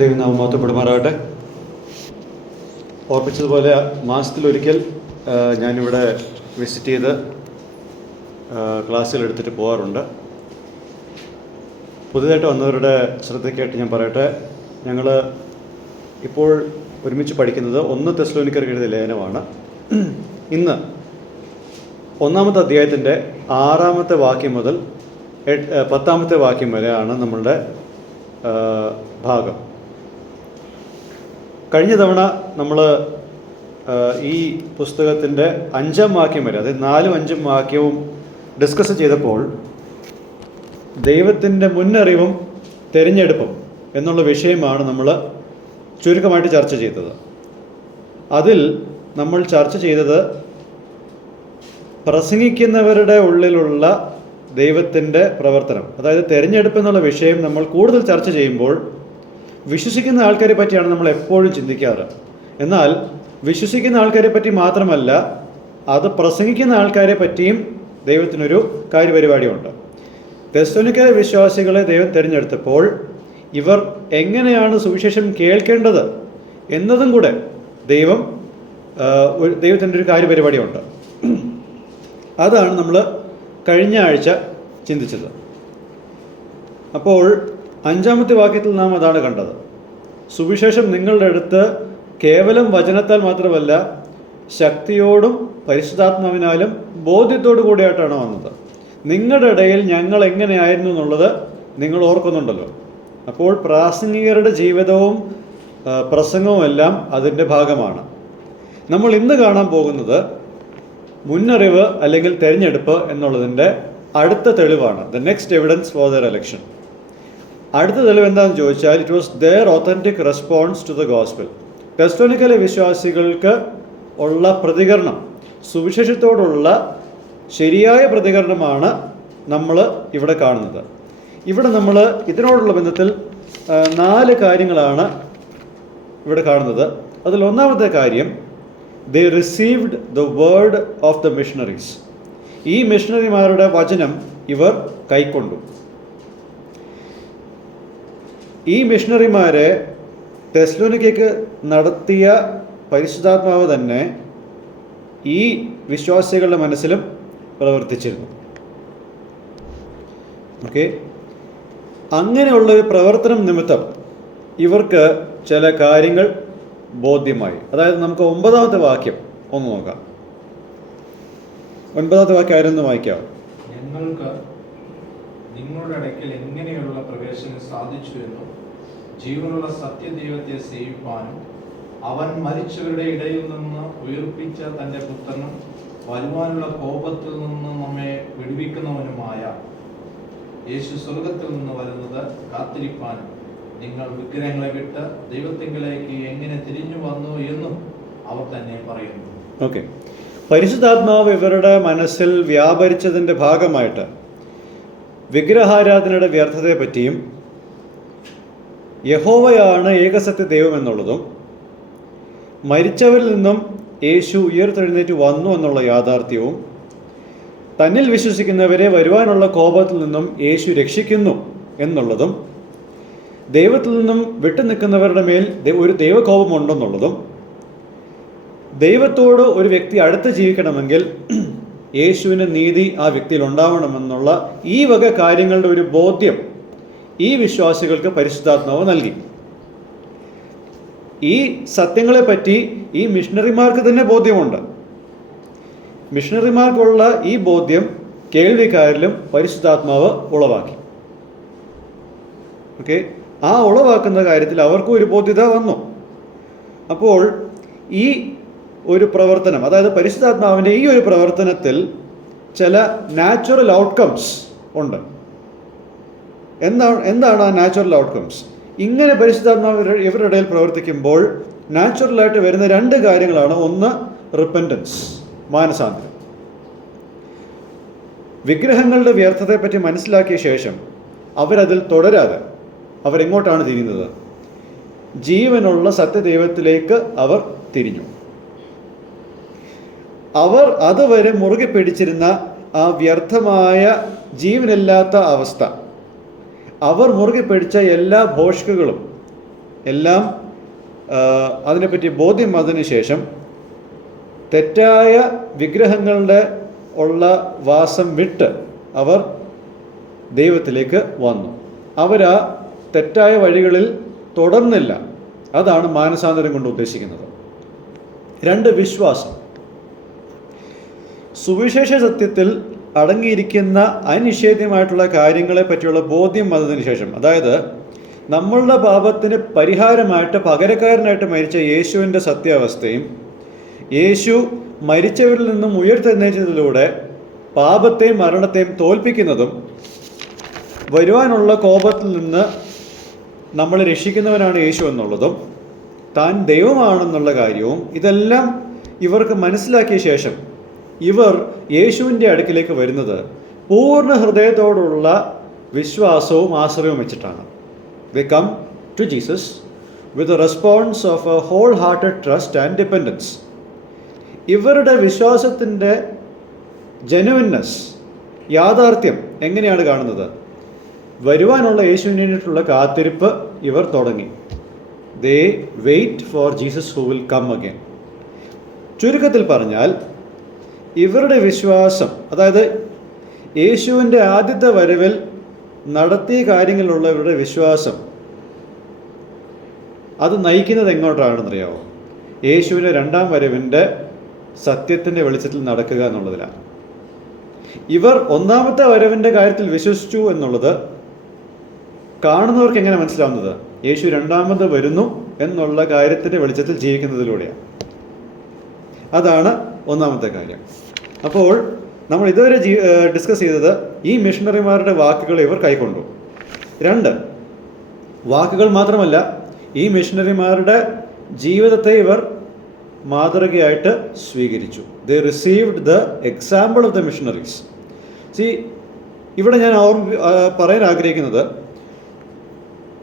ദൈവനാമം മഹത്വപ്പെടുമാറാകട്ടെ. ഓർപ്പിച്ചതുപോലെ മാസത്തിലൊരിക്കൽ ഞാനിവിടെ വിസിറ്റ് ചെയ്ത് ക്ലാസ്സുകൾ എടുത്തിട്ട് പോകാറുണ്ട്. പുതുതായിട്ട് വന്നവരുടെ ശ്രദ്ധയ്ക്കായിട്ട് ഞാൻ പറയട്ടെ, ഞങ്ങൾ ഇപ്പോൾ ഒരുമിച്ച് പഠിക്കുന്നത് 1 തെസ്സലോനിക്കർക്ക് എഴുതിയ ലേഖനമാണ്. ഇന്ന് 1-ാമത്തെ അധ്യായത്തിൻ്റെ 6-ാമത്തെ വാക്യം മുതൽ 10-ാമത്തെ വാക്യം വരെയാണ് നമ്മളുടെ ഭാഗം. കഴിഞ്ഞ തവണ നമ്മൾ ഈ പുസ്തകത്തിൻ്റെ 5-ാം വാക്യം വരെ, അതായത് 4-ഉം 5-ഉം വാക്യവും ഡിസ്കസ് ചെയ്തപ്പോൾ ദൈവത്തിൻ്റെ മുന്നറിവും തിരഞ്ഞെടുപ്പും എന്നുള്ള വിഷയമാണ് നമ്മൾ ചുരുക്കമായിട്ട് ചർച്ച ചെയ്തത്. അതിൽ നമ്മൾ ചർച്ച ചെയ്തത് പ്രസംഗിക്കുന്നവരുടെ ഉള്ളിലുള്ള ദൈവത്തിൻ്റെ പ്രവർത്തനം, അതായത് തിരഞ്ഞെടുപ്പ് എന്നുള്ള വിഷയം നമ്മൾ കൂടുതൽ ചർച്ച ചെയ്യുമ്പോൾ വിശ്വസിക്കുന്ന ആൾക്കാരെ പറ്റിയാണ് നമ്മൾ എപ്പോഴും ചിന്തിക്കാറ്. എന്നാൽ വിശ്വസിക്കുന്ന ആൾക്കാരെ പറ്റി മാത്രമല്ല, അത് പ്രസംഗിക്കുന്ന ആൾക്കാരെ പറ്റിയും ദൈവത്തിനൊരു കാര്യപരിപാടിയുണ്ട്. തെസ്സലോനിക്ക വിശ്വാസികളെ ദൈവം തിരഞ്ഞെടുത്തപ്പോൾ ഇവർ എങ്ങനെയാണ് സുവിശേഷം കേൾക്കേണ്ടത് എന്നതും കൂടെ ദൈവത്തിൻ്റെ ഒരു കാര്യപരിപാടിയുണ്ട്. അതാണ് നമ്മൾ കഴിഞ്ഞ ആഴ്ച ചിന്തിച്ചത്. അപ്പോൾ 5-ാമത്തെ വാക്യത്തിൽ നാം അതാണ് കണ്ടത്. സുവിശേഷം നിങ്ങളുടെ അടുത്ത് കേവലം വചനത്താൽ മാത്രമല്ല, ശക്തിയോടും പരിശുദ്ധാത്മാവിനാലും ബോധ്യത്തോടു കൂടിയായിട്ടാണ് വന്നത്. നിങ്ങളുടെ ഇടയിൽ ഞങ്ങൾ എങ്ങനെയായിരുന്നു എന്നുള്ളത് നിങ്ങൾ ഓർക്കുന്നുണ്ടല്ലോ. അപ്പോൾ പ്രാസംഗികരുടെ ജീവിതവും പ്രസംഗവും എല്ലാം അതിൻ്റെ ഭാഗമാണ്. നമ്മൾ ഇന്ന് കാണാൻ പോകുന്നത് മുന്നറിവ് അല്ലെങ്കിൽ തിരഞ്ഞെടുപ്പ് എന്നുള്ളതിൻ്റെ അടുത്ത തെളിവാണ്. The next evidence for their election. അടുത്ത തെളിവ് എന്താണെന്ന് ചോദിച്ചാൽ, it was their authentic response to the gospel. തെസ്സലോനിക്കയിലെ വിശ്വാസികൾക്ക് ഉള്ള പ്രതികരണം, സുവിശേഷത്തോടുള്ള ശരിയായ പ്രതികരണമാണ് നമ്മൾ ഇവിടെ കാണുന്നത്. ഇവിടെ നമ്മൾ ഇതിനോടുള്ള ബന്ധത്തിൽ 4 കാര്യങ്ങളാണ് ഇവിടെ കാണുന്നത്. അതിൽ 1-ാമത്തെ കാര്യം, they received the word of the missionaries. ഈ മിഷണറിമാരുടെ വചനം ഇവർ കൈക്കൊണ്ടു. ഈ മിഷണറിമാരെ തെസ്സലോനിക്കയ്ക്ക് നടത്തിയ പരിശുദ്ധാത്മാവ് തന്നെ ഈ വിശ്വാസികളുടെ മനസ്സിലും പ്രവർത്തിച്ചിരുന്നു. ഓക്കെ, അങ്ങനെയുള്ളൊരു പ്രവർത്തനം നിമിത്തം ഇവർക്ക് ചില കാര്യങ്ങൾ ബോധ്യമായി. അതായത് നമുക്ക് 9-ാമത്തെ വാക്യം ഒന്ന് നോക്കാം. 9-ാമത്തെ വാക്യം ആരെന്ന് വായിക്കാം. ഞങ്ങൾക്ക് നിങ്ങളുടെ അടുക്കൽ എങ്ങനെയുള്ള പ്രവേശനം സാധിച്ചു എന്നും ജീവനുള്ള സത്യദൈവത്തെ സേവിപ്പാനും അവൻ മരിച്ചവരുടെ ഇടയിൽ നിന്ന് ഉയർപ്പിച്ച തൻ്റെ പുത്രനും വരുവാനുള്ള കോപത്തിൽ നിന്ന് നമ്മെ വിടുവിക്കുന്നവനുമായ യേശു സ്വർഗത്തിൽ നിന്ന് വരുന്നത് കാത്തിരിപ്പാനും നിങ്ങൾ വിഗ്രഹങ്ങളെ വിട്ട് ദൈവത്തിങ്കിലേക്ക് എങ്ങനെ തിരിഞ്ഞു വന്നു എന്നും അവർ തന്നെ പറയുന്നു. ഓക്കെ, പരിശുദ്ധാത്മാവ് ഇവരുടെ മനസ്സിൽ വ്യാപരിച്ചതിൻ്റെ ഭാഗമായിട്ട് വിഗ്രഹാരാധനയുടെ വ്യർത്ഥതയെ പറ്റിയും യഹോവയാണ് ഏകസത്യ ദൈവം എന്നുള്ളതും മരിച്ചവരിൽ നിന്നും യേശു ഉയർത്തെഴുന്നേറ്റ് വന്നു എന്നുള്ള യാഥാർത്ഥ്യവും തന്നിൽ വിശ്വസിക്കുന്നവരെ വരുവാനുള്ള കോപത്തിൽ നിന്നും യേശു രക്ഷിക്കുന്നു എന്നുള്ളതും ദൈവത്തിൽ നിന്നും വിട്ടുനിൽക്കുന്നവരുടെ മേൽ ഒരു ദൈവകോപമുണ്ടെന്നുള്ളതും ദൈവത്തോട് ഒരു വ്യക്തി അടുത്ത് ജീവിക്കണമെങ്കിൽ യേശുവിൻ്റെ നീതി ആ വ്യക്തിയിൽ ഉണ്ടാവണമെന്നുള്ള ഈ വക കാര്യങ്ങളുടെ ഒരു ബോധ്യം ഈ വിശ്വാസികൾക്ക് പരിശുദ്ധാത്മാവ് നൽകി. ഈ സത്യങ്ങളെപ്പറ്റി ഈ മിഷണറിമാർക്ക് തന്നെ ബോധ്യമുണ്ട്. മിഷണറിമാർക്കുള്ള ഈ ബോധ്യം കേൾവിക്കാരിലും പരിശുദ്ധാത്മാവ് ഉളവാക്കി. ഓക്കെ, ആ ഉളവാക്കുന്ന കാര്യത്തിൽ അവർക്കും ഒരു ബോധ്യത വന്നു. അപ്പോൾ ഈ ഒരു പ്രവർത്തനം, അതായത് പരിശുദ്ധാത്മാവിൻ്റെ ഈ ഒരു പ്രവർത്തനത്തിൽ ചില നാച്ചുറൽ ഔട്ട്കംസ് ഉണ്ട്. എന്താണ് ആ നാച്ചുറൽ ഔട്ട്കംസ്? ഇങ്ങനെ പരിശുദ്ധാത്മാവ് ഇവരുടെ ഇടയിൽ പ്രവർത്തിക്കുമ്പോൾ നാച്ചുറലായിട്ട് വരുന്ന 2 കാര്യങ്ങളാണ്. ഒന്ന്, റിപ്പൻറ്റൻസ്, മാനസാന്തരം. വിഗ്രഹങ്ങളുടെ വ്യർത്ഥതയെപ്പറ്റി മനസ്സിലാക്കിയ ശേഷം അവരതിൽ തുടരാതെ അവരെങ്ങോട്ടാണ് തിരിയുന്നത്? ജീവനുള്ള സത്യദൈവത്തിലേക്ക് അവർ തിരിഞ്ഞു. അവർ അതുവരെ മുറുകെ പിടിച്ചിരുന്ന ആ വ്യർത്ഥമായ ജീവനില്ലാത്ത അവസ്ഥ, അവർ മുറുകെ പിടിച്ച എല്ലാ ഭോഷ്കുകളും എല്ലാം അതിനെപ്പറ്റി ബോധ്യം വന്നതിന് ശേഷം തെറ്റായ വിഗ്രഹങ്ങളുടെ ഉള്ള വാസം വിട്ട് അവർ ദൈവത്തിലേക്ക് വന്നു. അവരാ തെറ്റായ വഴികളിൽ തുടർന്നില്ല. അതാണ് മാനസാന്തരം കൊണ്ട് ഉദ്ദേശിക്കുന്നത്. 2, വിശ്വാസം. സുവിശേഷ സത്യത്തിൽ അടങ്ങിയിരിക്കുന്ന അനിഷേധ്യമായിട്ടുള്ള കാര്യങ്ങളെ പറ്റിയുള്ള ബോധ്യം വന്നതിന് ശേഷം, അതായത് നമ്മളുടെ പാപത്തിന് പരിഹാരമായിട്ട് പകരക്കാരനായിട്ട് മരിച്ച യേശുവിൻ്റെ സത്യാവസ്ഥയും യേശു മരിച്ചവരിൽ നിന്നും ഉയർത്തെഴുന്നേറ്റതിലൂടെ പാപത്തെയും മരണത്തെയും തോൽപ്പിക്കുന്നതും വരുവാനുള്ള കോപത്തിൽ നിന്ന് നമ്മളെ രക്ഷിക്കുന്നവനാണ് യേശു എന്നുള്ളതും താൻ ദൈവമാണെന്നുള്ള കാര്യവും ഇതെല്ലാം ഇവർക്ക് മനസ്സിലാക്കിയ ശേഷം ഇവർ യേശുവിൻ്റെ അടുക്കിലേക്ക് വരുന്നത് പൂർണ്ണ ഹൃദയത്തോടുള്ള വിശ്വാസവും ആശ്രയവും വെച്ചിട്ടാണ്. They come to Jesus with a response of a wholehearted trust and dependence. ഇവരുടെ വിശ്വാസത്തിൻ്റെ ജെനുവിൻനെസ്, യാഥാർത്ഥ്യം എങ്ങനെയാണ് കാണുന്നത്? വരുവാനുള്ള യേശുവിന് വേണ്ടിയിട്ടുള്ള കാത്തിരിപ്പ് ഇവർ തുടങ്ങി. They wait for Jesus who will come again. ചുരുക്കത്തിൽ പറഞ്ഞാൽ ഇവരുടെ വിശ്വാസം, അതായത് യേശുവിൻ്റെ ആദ്യത്തെ വരവിൽ നടത്തിയ കാര്യങ്ങളിലുള്ള ഇവരുടെ വിശ്വാസം, അത് നയിക്കുന്നത് എങ്ങോട്ടാണെന്നറിയാമോ? യേശുവിൻ്റെ 2ാം വരവിൻ്റെ സത്യത്തിൻ്റെ വെളിച്ചത്തിൽ നടക്കുക എന്നുള്ളതിലാണ്. ഇവർ 1ാമത്തെ വരവിൻ്റെ കാര്യത്തിൽ വിശ്വസിച്ചു എന്നുള്ളത് കാണുന്നവർക്ക് എങ്ങനെ മനസ്സിലാവുന്നത്? യേശു 2ാമത് വരുന്നു എന്നുള്ള കാര്യത്തിൻ്റെ വെളിച്ചത്തിൽ ജീവിക്കുന്നതിലൂടെയാണ്. അതാണ് 1ാമത്തെ കാര്യം. അപ്പോൾ നമ്മൾ ഇതുവരെ ഡിസ്കസ് ചെയ്തത് ഈ മിഷണറിമാരുടെ വാക്കുകൾ ഇവർ കൈക്കൊണ്ടു. 2, വാക്കുകൾ മാത്രമല്ല, ഈ മിഷണറിമാരുടെ ജീവിതത്തെ ഇവർ മാതൃകയായിട്ട് സ്വീകരിച്ചു. They received the example of the missionaries. See, ഇവിടെ ഞാൻ പറയാൻ ആഗ്രഹിക്കുന്നത്,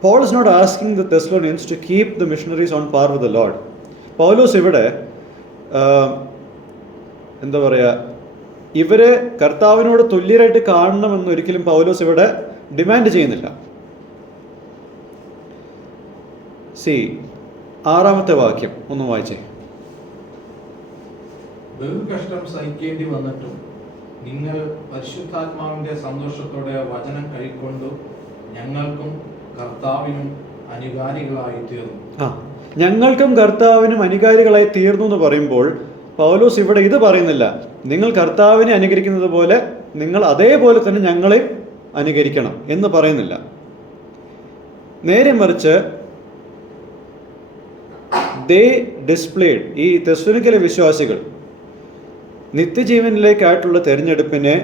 Paul is not asking the Thessalonians to keep the missionaries on par with the Lord. പൗലോസ് ഇവിടെ എന്താ പറയുക, ഇവരെ കർത്താവിനോട് തുല്യരായിട്ട് കാണണമെന്ന് ഒരിക്കലും പൗലോസ് ഇവിടെ ഡിമാൻഡ് ചെയ്യുന്നില്ല. സി 6ാമത്തെ വാക്യം ഒന്ന് വായിച്ചേ. ബഹുകഷ്ടം സഹിക്കേണ്ടി വന്നിട്ടും നിങ്ങൾ പരിശുദ്ധാത്മാവിന്റെ സന്തോഷത്തോടെ വചനം കൈക്കൊണ്ടു ഞങ്ങൾക്കും കർത്താവിനും അനുകാരികളായി തീർന്നു. ഞങ്ങൾക്കും കർത്താവിനും അനുകാരികളായി തീർന്നു എന്ന് പറയുമ്പോൾ പൗലോസ് ഇവിടെ ഇത് പറയുന്നില്ല, നിങ്ങൾ കർത്താവിനെ അനുകരിക്കുന്നത് പോലെ നിങ്ങൾ അതേപോലെ തന്നെ ഞങ്ങളെ അനുകരിക്കണം എന്ന് പറയുന്നില്ല. നേരെ മറിച്ച് ദേ ഡിസ്പ്ലേഡ്, ഈ തെസ്സലോനിക്കയിലെ വിശ്വാസികൾ നിത്യജീവനിലേക്കായിട്ടുള്ള തെരഞ്ഞെടുപ്പിനെ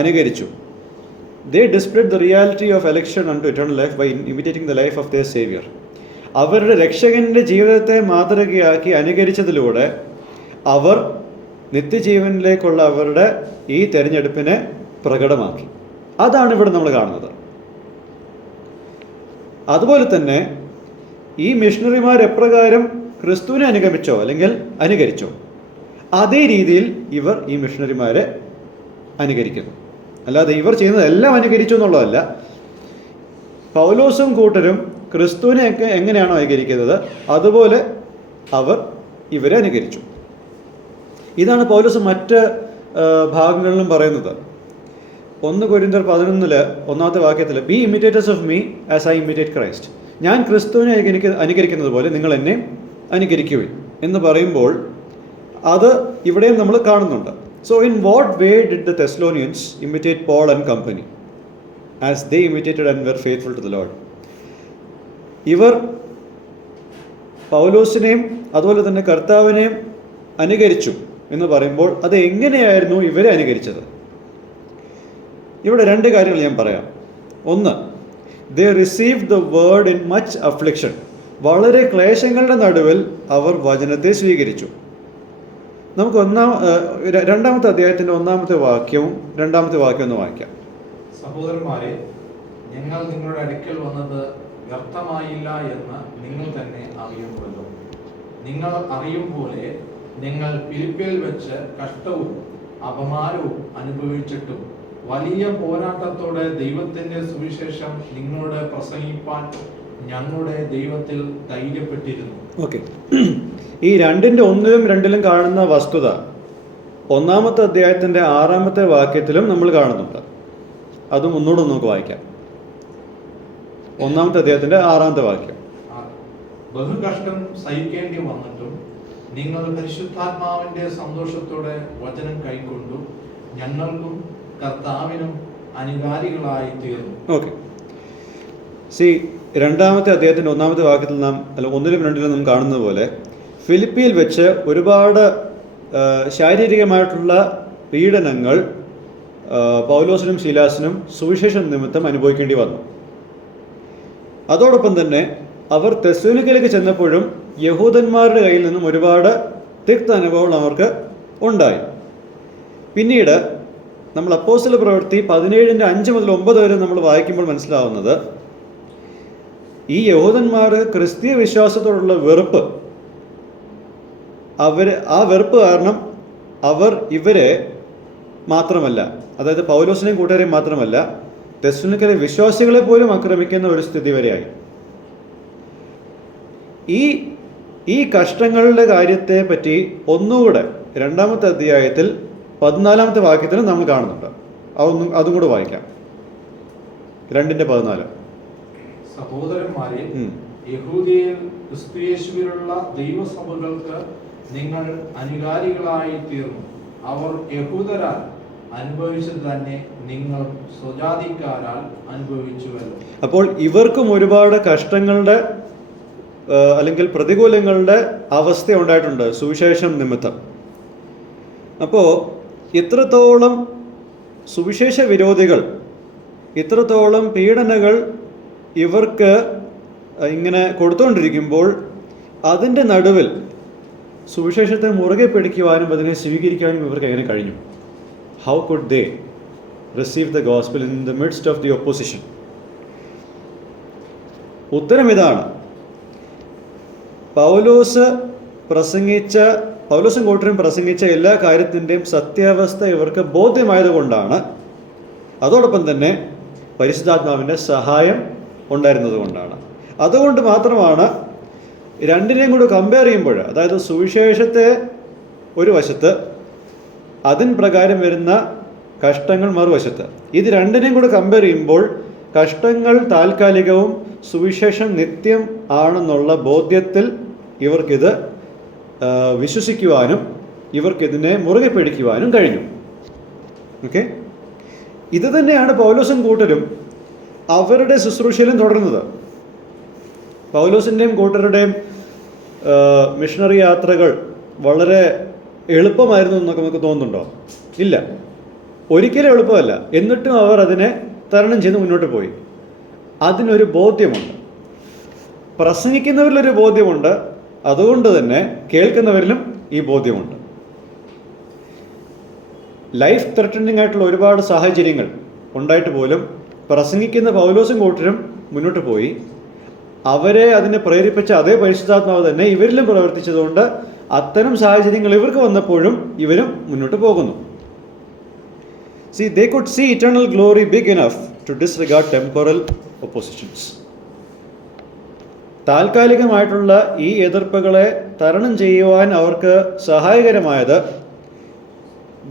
അനുകരിച്ചു. They displayed the reality of election unto eternal life by imitating the life of their Savior. അവരുടെ രക്ഷകന്റെ ജീവിതത്തെ മാതൃകയാക്കി അനുകരിച്ചതിലൂടെ അവർ നിത്യജീവനിലേക്കുള്ള അവരുടെ ഈ തെരഞ്ഞെടുപ്പിനെ പ്രകടമാക്കി. അതാണ് ഇവിടെ നമ്മൾ കാണുന്നത്. അതുപോലെ തന്നെ ഈ മിഷണറിമാർ എപ്രകാരം ക്രിസ്തുവിനെ അനുഗമിച്ചോ അല്ലെങ്കിൽ അനുകരിച്ചോ അതേ രീതിയിൽ ഇവർ ഈ മിഷണറിമാരെ അനുകരിക്കുന്നു. അല്ലാതെ ഇവർ ചെയ്യുന്നത് എല്ലാം അനുകരിച്ചു എന്നുള്ളതല്ല. പൗലോസും കൂട്ടരും ക്രിസ്തുവിനെയൊക്കെ എങ്ങനെയാണോ അനുകരിക്കുന്നത് അതുപോലെ അവർ ഇവരെ അനുകരിച്ചു. ഇതാണ് പൗലോസ് മറ്റ് ഭാഗങ്ങളിലും പറയുന്നത്. 1 കൊരിന്ത്യർ 11 1ാമത്തെ വാക്യത്തിൽ, B imitators of me as I imitate Christ. ഞാൻ ക്രിസ്തുവിനെ അനുകരിക്കുന്നത് പോലെ നിങ്ങൾ എന്നെ അനുകരിക്കുവിൻ എന്ന് പറയുമ്പോൾ അത് ഇവിടെയും നമ്മൾ കാണുന്നുണ്ട്. So in what way did the Thessalonians imitate Paul and company as they imitated and were faithful to the Lord? ഇവർ പൗലോസിനെയും അതുപോലെ തന്നെ കർത്താവിനെയും അനുകരിച്ചു എന്ന് പറയുമ്പോൾ അത് എങ്ങനെയായിരുന്നു ഇവരെ അനുകരിച്ചത്? ഇവിടെ 2 കാര്യങ്ങൾ ഞാൻ പറയാം. 1, they received the word in much affliction. വളരെ ക്ലേശങ്ങളുടെ നടുവിൽ അവർ വചനത്തെ സ്വീകരിച്ചു. നമുക്ക് 2ാമത്തെ അധ്യായത്തിൻ്റെ 1ാമത്തെ വാക്യവും 2ാമത്തെ വാക്യം ഒന്ന് വായിക്കാം. സഹോദരന്മാരെ, ഞങ്ങൾ നിങ്ങളുടെ അടുക്കൽ വന്നത് വ്യർത്ഥമായില്ല എന്ന് നിങ്ങൾ തന്നെ അറിയുമല്ലോ. നിങ്ങൾ അറിയും പോലെ ഞങ്ങൾ ഫിലിപ്പിയിൽ വെച്ച് കഷ്ടവും അപമാനവും അനുഭവിച്ചിട്ടും വലിയ പോരാട്ടത്തോടെ ദൈവത്തിന്റെ സുവിശേഷം നിങ്ങളോട് പ്രസംഗിപ്പാൻ ഞങ്ങളുടെ ദൈവത്തിൽ ധൈര്യപ്പെട്ടിരുന്നു. ഓക്കെ, ഈ 2:1-2 കാണുന്ന വസ്തുത 1-ാമത്തെ അധ്യായത്തിൻ്റെ 6-ാമത്തെ വാക്യത്തിലും നമ്മൾ കാണുന്നുണ്ട്. അതും ഒന്നുകൂടെ നമുക്ക് വായിക്കാം. 1-ാമത്തെ അധ്യായത്തിൻ്റെ 6-ാമത്തെ വാക്യം. ബഹുകഷ്ടം സഹിക്കേണ്ടി വന്നിട്ടും നിങ്ങൾ പരിശുദ്ധാത്മാവിന്റെ സന്തോഷത്തോടെ വചനം കൈക്കൊണ്ടു ഞങ്ങൾക്കും കർത്താവിനും അനുകാരികളായി തീർന്നു. ഓക്കെ, 2-ാമത്തെ അധ്യായത്തിൻ്റെ 1-ാമത്തെ വാക്യത്തിൽ നാം 1-2 നാം കാണുന്നത് പോലെ ഫിലിപ്പിയിൽ വെച്ച് ഒരുപാട് ശാരീരികമായിട്ടുള്ള പീഡനങ്ങൾ പൗലോസിനും ശീലാസിനും സുവിശേഷം നിമിത്തം അനുഭവിക്കേണ്ടി വന്നു. അതോടൊപ്പം തന്നെ അവർ തെസ്സലോനിക്കയിലേക്ക് ചെന്നപ്പോഴും യഹൂദന്മാരുടെ കയ്യിൽ നിന്നും ഒരുപാട് തിക്ത അനുഭവങ്ങൾ അവർക്ക് ഉണ്ടായി. പിന്നീട് നമ്മൾ അപ്പോസ്തല പ്രവൃത്തി 17:5-9 വരെ നമ്മൾ വായിക്കുമ്പോൾ മനസ്സിലാവുന്നത്, ഈ യഹൂദന്മാർ ക്രിസ്തീയ വിശ്വാസത്തോടുള്ള വെറുപ്പ്, ആ വെറുപ്പ് കാരണം അവർ ഇവരെ മാത്രമല്ല, അതായത് പൗലോസിനെയും കൂട്ടുകാരെയും മാത്രമല്ല, തെസ്സലോനിക്കയിലെ വിശ്വാസികളെ പോലും ആക്രമിക്കുന്ന ഒരു സ്ഥിതി വരെയായി. ഈ കഷ്ടങ്ങളുടെ കാര്യത്തെ പറ്റി ഒന്നുകൂടെ 2-ാമത്തെ അധ്യായത്തിൽ 14-ാമത്തെ വാക്യത്തിൽ നമ്മൾ കാണുന്നുണ്ട്. അതും കൂടെ വായിക്കാം. 2:14. സഹോദരന്മാരെ, യഹൂദിയയിൽ ക്രിസ്തുയേശുവിലുള്ള ദൈവസഭകൾക്ക് നിങ്ങൾ അനുകാരികളായി തീർന്നു. അവർ യഹൂദരാൽ അനുഭവിച്ചത് തന്നെ നിങ്ങൾ സ്വജാതിക്കാരാൽ അനുഭവിച്ചുവല്ലോ. അപ്പോൾ ഇവർക്കും ഒരുപാട് കഷ്ടങ്ങളുടെ അല്ലെങ്കിൽ പ്രതികൂലങ്ങളുടെ അവസ്ഥ ഉണ്ടായിട്ടുണ്ട് സുവിശേഷം നിമിത്തം. അപ്പോൾ ഇത്രത്തോളം സുവിശേഷ വിരോധികൾ, ഇത്രത്തോളം പീഡനകൾ ഇവർക്ക് ഇങ്ങനെ കൊടുത്തുകൊണ്ടിരിക്കുമ്പോൾ അതിൻ്റെ നടുവിൽ സുവിശേഷത്തെ മുറുകെ പിടിക്കുവാനും അതിനെ സ്വീകരിക്കാനും ഇവർക്ക് എങ്ങനെ കഴിഞ്ഞു? How could they receive the gospel in the midst of the opposition? ഉത്തരം ഇതാണ്. പൗലോസും കൂട്ടരും പ്രസംഗിച്ച എല്ലാ കാര്യത്തിൻ്റെയും സത്യാവസ്ഥ ഇവർക്ക് ബോധ്യമായതുകൊണ്ടാണ്. അതോടൊപ്പം തന്നെ പരിശുദ്ധാത്മാവിൻ്റെ സഹായം ഉണ്ടായിരുന്നത് കൊണ്ടാണ്. അതുകൊണ്ട് മാത്രമാണ് രണ്ടിനെയും കൂടി കമ്പയർ ചെയ്യുമ്പോൾ, അതായത് സുവിശേഷത്തെ ഒരു വശത്ത്, അതിന് പ്രകാരം വരുന്ന കഷ്ടങ്ങൾ മറുവശത്ത്, ഇത് രണ്ടിനെയും കൂടി കമ്പയർ ചെയ്യുമ്പോൾ കഷ്ടങ്ങൾ താൽക്കാലികവും സുവിശേഷം നിത്യം ആണെന്നുള്ള ബോധ്യത്തിൽ ഇവർക്കിത് വിശ്വസിക്കുവാനും ഇവർക്കിതിനെ മുറുകെ പിടിക്കുവാനും കഴിഞ്ഞു. ഓക്കെ, ഇത് തന്നെയാണ് പൗലോസും കൂട്ടരും അവരുടെ ശുശ്രൂഷയിലും തുടർന്നത്. പൗലോസിൻ്റെയും കൂട്ടരുടെയും മിഷണറി യാത്രകൾ വളരെ എളുപ്പമായിരുന്നു എന്നൊക്കെ നമുക്ക് തോന്നുന്നുണ്ടോ? ഇല്ല, ഒരിക്കലും എളുപ്പമല്ല. എന്നിട്ടും അവർ അതിനെ തരണം ചെയ്ത് മുന്നോട്ട് പോയി. അതിനൊരു ബോധ്യമുണ്ട്, പ്രസംഗിക്കുന്നവരിലൊരു ബോധ്യമുണ്ട്, അതുകൊണ്ട് തന്നെ കേൾക്കുന്നവരിലും ഈ ബോധ്യമുണ്ട്. ലൈഫ് ത്രെറ്റനിങ് ആയിട്ടുള്ള ഒരുപാട് സാഹചര്യങ്ങൾ ഉണ്ടായിട്ട് പോലും പ്രസംഗിക്കുന്ന പൗലോസും കൂട്ടരും മുന്നോട്ട് പോയി. അവരെ അതിനെ പ്രേരിപ്പിച്ച അതേ പരിശുദ്ധാത്മാവ് തന്നെ ഇവരിലും പ്രവർത്തിച്ചതുകൊണ്ട് അത്തരം സാഹചര്യങ്ങൾ ഇവർക്ക് വന്നപ്പോഴും ഇവരും മുന്നോട്ട് പോകുന്നു. See, they could see eternal glory big enough to disregard temporal oppositions. താൽക്കാലികമായിട്ടുള്ള ഈ എതിർപ്പുകളെ തരണം ചെയ്യുവാൻ അവർക്ക് സഹായകരമായത്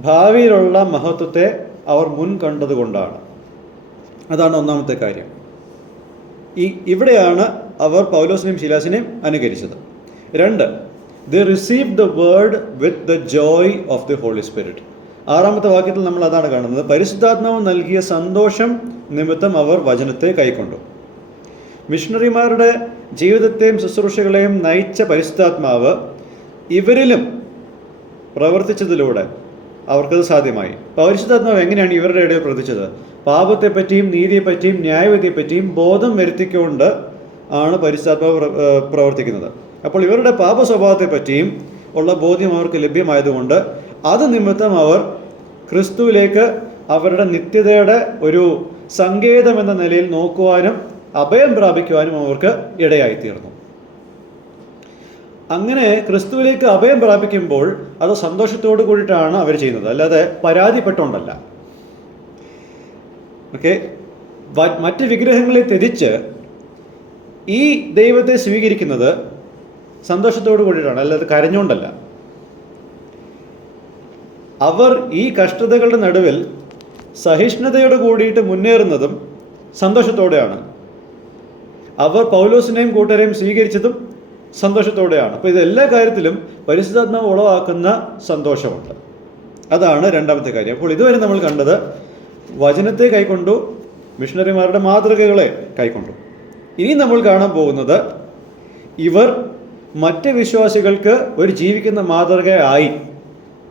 ഭാവിയിലുള്ള മഹത്വത്തെ അവർ മുൻകണ്ടതുകൊണ്ടാണ്. അതാണ് ഒന്നാമത്തെ കാര്യം. ഇവിടെയാണ് അവർ പൗലോസിനെയും ശീലാസിനെയും അനുകരിച്ചത്. 2, they received the word with the joy of the Holy Spirit. 6-ാമത്തെ വാക്യത്തിൽ നമ്മൾ അതാണ് കാണുന്നത്. പരിശുദ്ധാത്മാവ് നൽകിയ സന്തോഷം നിമിത്തം അവർ വചനത്തെ കൈക്കൊണ്ടു. മിഷണറിമാരുടെ ജീവിതത്തെയും ശുശ്രൂഷകളെയും നയിച്ച പരിശുദ്ധാത്മാവ് ഇവരിലും പ്രവർത്തിച്ചതിലൂടെ അവർക്കത് സാധ്യമായി. പരിശുദ്ധാത്മാവ് എങ്ങനെയാണ് ഇവരുടെ ഇടയിൽ പ്രവർത്തിച്ചത്? പാപത്തെപ്പറ്റിയും നീതിയെപ്പറ്റിയും ന്യായവിധിയെപ്പറ്റിയും ബോധം വരുത്തിക്കൊണ്ട് ആണ് പരിശുദ്ധാത്മാവ് പ്രവർത്തിക്കുന്നത്. അപ്പോൾ ഇവരുടെ പാപ സ്വഭാവത്തെപ്പറ്റിയും ഉള്ള ബോധ്യം അവർക്ക് ലഭ്യമായതുകൊണ്ട് അത് നിമിത്തം അവർ ക്രിസ്തുവിലേക്ക് അവരുടെ നിത്യതയുടെ ഒരു സങ്കേതം എന്ന നിലയിൽ നോക്കുവാനും അഭയം പ്രാപിക്കുവാനും അവർക്ക് ഇടയായിത്തീർന്നു. അങ്ങനെ ക്രിസ്തുവിലേക്ക് അഭയം പ്രാപിക്കുമ്പോൾ അത് സന്തോഷത്തോടു കൂടിയിട്ടാണ് അവർ ചെയ്യുന്നത്, അല്ലാതെ പരാതിപ്പെട്ടുകൊണ്ടല്ല. ഓക്കെ, മറ്റ് വിഗ്രഹങ്ങളെ ത്യജിച്ച് ഈ ദൈവത്തെ സ്വീകരിക്കുന്നത് സന്തോഷത്തോടു കൂടിയിട്ടാണ്, അല്ലാതെ കരഞ്ഞുകൊണ്ടല്ല. അവർ ഈ കഷ്ടതകളുടെ നടുവിൽ സഹിഷ്ണുതയോട് കൂടിയിട്ട് മുന്നേറുന്നതും സന്തോഷത്തോടെയാണ്. അവർ പൗലോസിനെയും കൂട്ടരെയും സ്വീകരിച്ചതും സന്തോഷത്തോടെയാണ്. അപ്പോൾ ഇതെല്ലാ കാര്യത്തിലും പരിശുദ്ധാത്മാവ് ഉളവാക്കുന്ന സന്തോഷമുണ്ട്. അതാണ് രണ്ടാമത്തെ കാര്യം. അപ്പോൾ ഇതുവരെ നമ്മൾ കണ്ടത് വചനത്തെ കൈക്കൊണ്ടു, മിഷണറിമാരുടെ മാതൃകകളെ കൈക്കൊണ്ടു. ഇനി നമ്മൾ കാണാൻ പോകുന്നത് ഇവർ മറ്റ് വിശ്വാസികൾക്ക് ഒരു ജീവിക്കുന്ന മാതൃകയായി.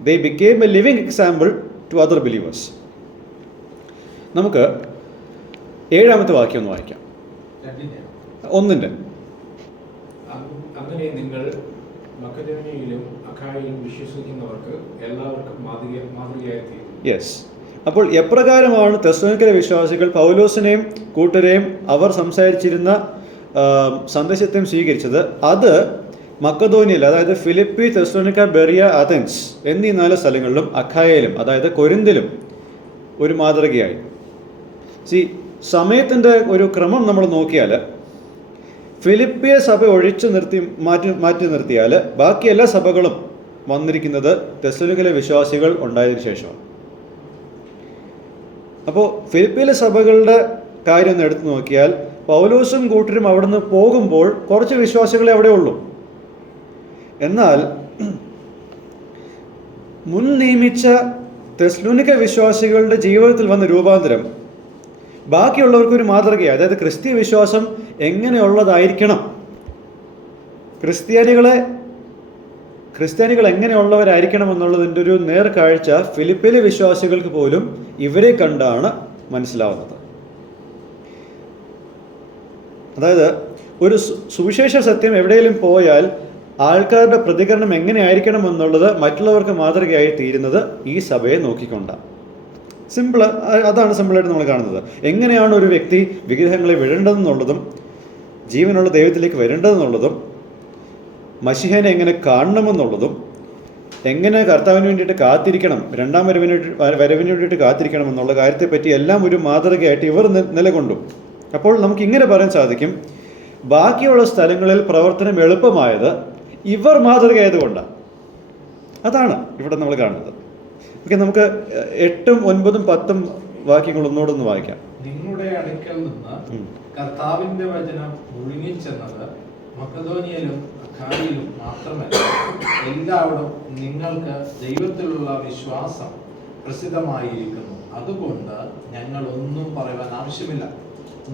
They became a living example to other believers. നമുക്ക് 7-ാമത്തെ വാക്യം ഒന്ന് വായിക്കാം. 1-ന്റെ. അങ്ങനെ നിങ്ങൾ മക്കെദോന്യയിലും അഖായയിലും വിശ്വസിക്കുന്നവർക്ക് എല്ലാവർക്കും മാതൃകയായി തീരുന്നു. യെസ്. അപ്പോൾ എപ്രകാരമാണ് തെസ്സലോനിക്കയിലെ വിശ്വാസികൾ പൗലോസിനെയും കൂട്ടരെയും അവർ സംസാരിച്ചിരുന്ന സന്ദേശത്തെയും സ്വീകരിച്ചത്, അത് മക്കദോനിയയിൽ, അതായത് ഫിലിപ്പി, തെസ്സലോനിക്ക, ബെറിയ, അഥൻസ് എന്നീ 4 സ്ഥലങ്ങളിലും അഖായയിലും, അതായത് കൊരിന്തിലും ഒരു മാതൃകയായി. സമയത്തിൻ്റെ ഒരു ക്രമം നമ്മൾ നോക്കിയാൽ ഫിലിപ്പിയ സഭ മാറ്റി നിർത്തിയാൽ ബാക്കി എല്ലാ സഭകളും വന്നിരിക്കുന്നത് തെസ്സലോനിക്കയിലെ വിശ്വാസികൾ ഉണ്ടായതിനു ശേഷമാണ്. അപ്പോൾ ഫിലിപ്പിയിലെ സഭകളുടെ കാര്യം ഒന്ന് എടുത്തു നോക്കിയാൽ പൗലോസും കൂട്ടരും അവിടുന്ന് പോകുമ്പോൾ കുറച്ച് വിശ്വാസികളെ അവിടെ ഉള്ളൂ. എന്നാൽ മുൻ നിയമിച്ച തെസ്സലോനിക്ക വിശ്വാസികളുടെ ജീവിതത്തിൽ വന്ന രൂപാന്തരം ബാക്കിയുള്ളവർക്കൊരു മാതൃകയാണ്. അതായത് ക്രിസ്തീയ വിശ്വാസം എങ്ങനെയുള്ളതായിരിക്കണം, ക്രിസ്ത്യാനികൾ എങ്ങനെയുള്ളവരായിരിക്കണം എന്നുള്ളതിൻ്റെ ഒരു നേർക്കാഴ്ച ഫിലിപ്പിയിലെ വിശ്വാസികൾക്ക് പോലും ഇവരെ കണ്ടാണ് മനസ്സിലാവുന്നത്. അതായത് ഒരു സുവിശേഷ സത്യം എവിടെയെങ്കിലും പോയാൽ ആൾക്കാരുടെ പ്രതികരണം എങ്ങനെയായിരിക്കണം എന്നുള്ളത് മറ്റുള്ളവർക്ക് മാതൃകയായി തീരുന്നത് ഈ സഭയെ നോക്കിക്കൊണ്ടാണ്. അതാണ് സിമ്പിളായിട്ട് നമ്മൾ കാണുന്നത്. എങ്ങനെയാണ് ഒരു വ്യക്തി വിഗ്രഹങ്ങളെ വിടേണ്ടതെന്നുള്ളതും ജീവനുള്ള ദൈവത്തിലേക്ക് വരേണ്ടതെന്നുള്ളതും മശിഹനെ എങ്ങനെ കാണണമെന്നുള്ളതും എങ്ങനെ കർത്താവിന് വേണ്ടിയിട്ട് കാത്തിരിക്കണം, രണ്ടാം വരവിന് വേണ്ടിയിട്ട് കാത്തിരിക്കണം എന്നുള്ള കാര്യത്തെപ്പറ്റി എല്ലാം ഒരു മാതൃകയായിട്ട് ഇവർ നിലകൊണ്ടു. അപ്പോൾ നമുക്ക് ഇങ്ങനെ പറയാൻ സാധിക്കും, ബാക്കിയുള്ള സ്ഥലങ്ങളിൽ പ്രവർത്തനം എളുപ്പമായത് ഇവർ മാതൃകയായതുകൊണ്ടാണ്. അതാണ് ഇവിടെ നമ്മൾ കാണുന്നത്. ഓക്കെ, നമുക്ക് 8, 9, 10 വാക്യങ്ങൾ ഒന്നുകൂടെ വായിക്കാം. നിങ്ങളുടെ അടുക്കൽ നിന്ന് കർത്താവിന്റെ വചനം മുഴുങ്ങിച്ചെന്നത് മക്കദോനിയയിലും അഖായയിലും മാത്രമല്ല, എല്ലാവരും നിങ്ങൾക്ക് ദൈവത്തിലുള്ള വിശ്വാസം പ്രസിദ്ധമായിരിക്കുന്നു. അതുകൊണ്ട് ഞങ്ങൾ ഒന്നും പറയുവാൻ ആവശ്യമില്ല.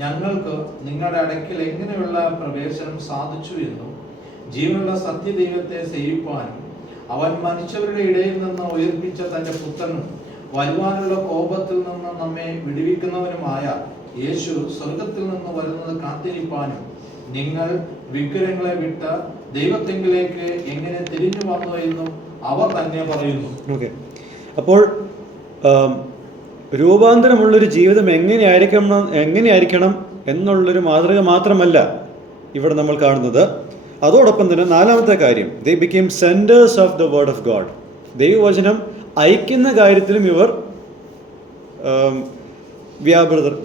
ഞങ്ങൾക്ക് നിങ്ങളുടെ അടുക്കൽ എങ്ങനെയുള്ള പ്രവേശനം സാധിച്ചു എന്നും ജീവനുള്ള സത്യദൈവത്തെ സേവിപ്പാനും അവൻ മനുഷ്യരുടെ ഇടയിൽ നിന്ന് ഉയർപ്പിച്ച തന്റെ പുത്രനും വരുവാനുള്ള കോപത്തിൽ നിന്ന് നമ്മെ വിടുവിക്കുന്നവനുമായ യേശു സ്വർഗത്തിൽ നിന്ന് വരുന്നത് കാത്തിരിപ്പാനും നിങ്ങൾ വിഗ്രഹങ്ങളെ വിട്ട് ദൈവത്തെങ്കിലേക്ക് എങ്ങനെ തിരിഞ്ഞു വന്നു എന്നും അവർ തന്നെ പറയുന്നു. ഓക്കെ, അപ്പോൾ രൂപാന്തരമുള്ളൊരു ജീവിതം എങ്ങനെയായിരിക്കണം എന്നുള്ളൊരു മാതൃക മാത്രമല്ല ഇവിടെ നമ്മൾ കാണുന്നത്. അതോടൊപ്പം തന്നെ 4-ാമത്തെ കാര്യം, ദേ became centres of the word of God. ദൈവവചനം അയക്കുന്ന കാര്യത്തിലും ഇവർ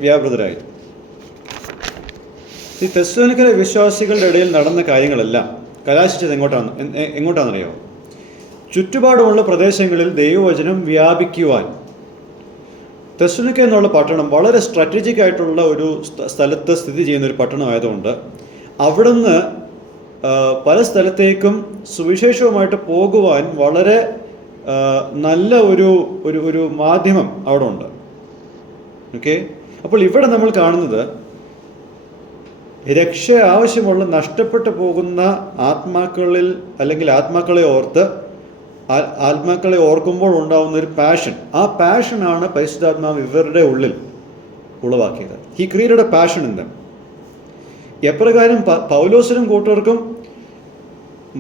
വ്യാപൃതരായി. ഈ തെസ്സലോനിക്കയിലെ വിശ്വാസികളുടെ ഇടയിൽ നടന്ന കാര്യങ്ങളെല്ലാം കലാശിച്ചത് എങ്ങോട്ടാണെന്നറിയോ? ചുറ്റുപാടുമുള്ള പ്രദേശങ്ങളിൽ ദൈവവചനം വ്യാപിക്കുവാൻ. തെസ്സലോനിക്ക എന്നുള്ള പട്ടണം വളരെ സ്ട്രാറ്റജിക് ആയിട്ടുള്ള ഒരു സ്ഥലത്ത് സ്ഥിതി ചെയ്യുന്ന ഒരു പട്ടണമായതുകൊണ്ട് അവിടുന്ന് പല സ്ഥലത്തേക്കും സുവിശേഷവുമായിട്ട് പോകുവാൻ വളരെ നല്ല ഒരു മാധ്യമം അവിടെ ഉണ്ട്. ഓക്കെ, അപ്പോൾ ഇവിടെ നമ്മൾ കാണുന്നത് രക്ഷ ആവശ്യമുള്ള നഷ്ടപ്പെട്ടു പോകുന്ന ആത്മാക്കളിൽ അല്ലെങ്കിൽ ആത്മാക്കളെ ഓർക്കുമ്പോൾ ഉണ്ടാകുന്ന ഒരു പാഷൻ, ആ പാഷനാണ് പരിശുദ്ധാത്മാവ് ഇവരുടെ ഉള്ളിൽ ഉളവാക്കിയത്. He created a passion in them. എപ്രകാരം പൗലോസിനും കൂട്ടർക്കും